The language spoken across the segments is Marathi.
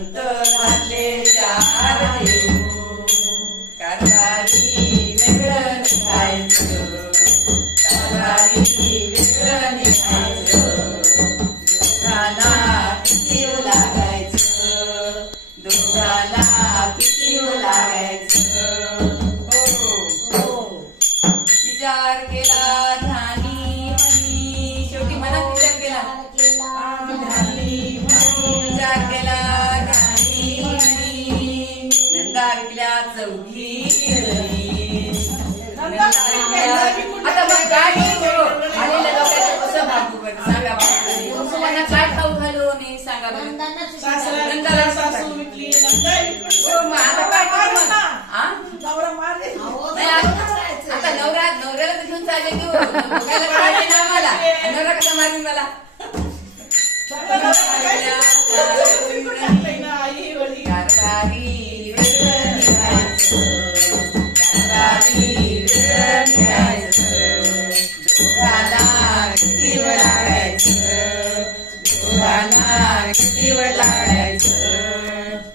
संत घातले चार देऊ कारभारी वेगळं निघायचं कारभारी वेगळं निघायचं दोघांना किती लागायचं दोघांना किती लागायचं विचार केला ध्यानी मनी शेवटी मनात विचार केला विचार केला ध्यानी मनी नंदा विकल्या चौघी आता मग काय करू आलेल्या लोकांचं कसं भागू बरं सांगा बरं तुम्हाला काय खाऊ घालू नाही सांगा बरं नंदाला सासू विकली मग आता काय करू आता नवऱ्याला तर घेऊन चालले तू नवऱ्याला काढले ना मला नवरा कसा मारून मला कारभारी वेगळं निघायचं कारभारी वेगळं निघायचं दोघांना किती लागायचं दोघांना किती लागायचं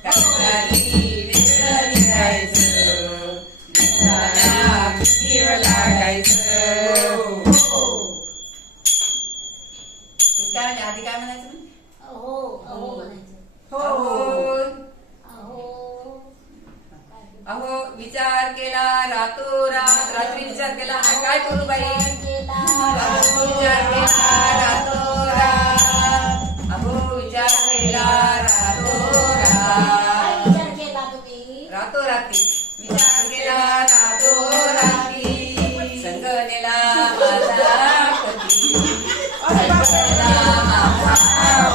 कारभारी वेगळं निघायचं दोघांना किती लागायचं काय आधी काय म्हणायचं अहो विचार केला रातोरात रात्री विचार केला आता काय करू बाई विचार केला रातोरात अहो विचार केला रातोराती विचार केला रातोराती संग नेला माझा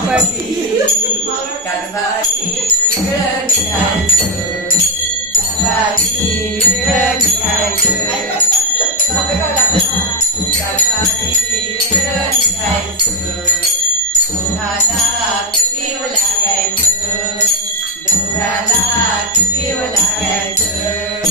पती कारभारी वेगळं निघायचं कारभारी वेगळं निघायचं कारभारी वेगळं निघायचं दोघांना किती लागायचं दोघांना किती लागायचं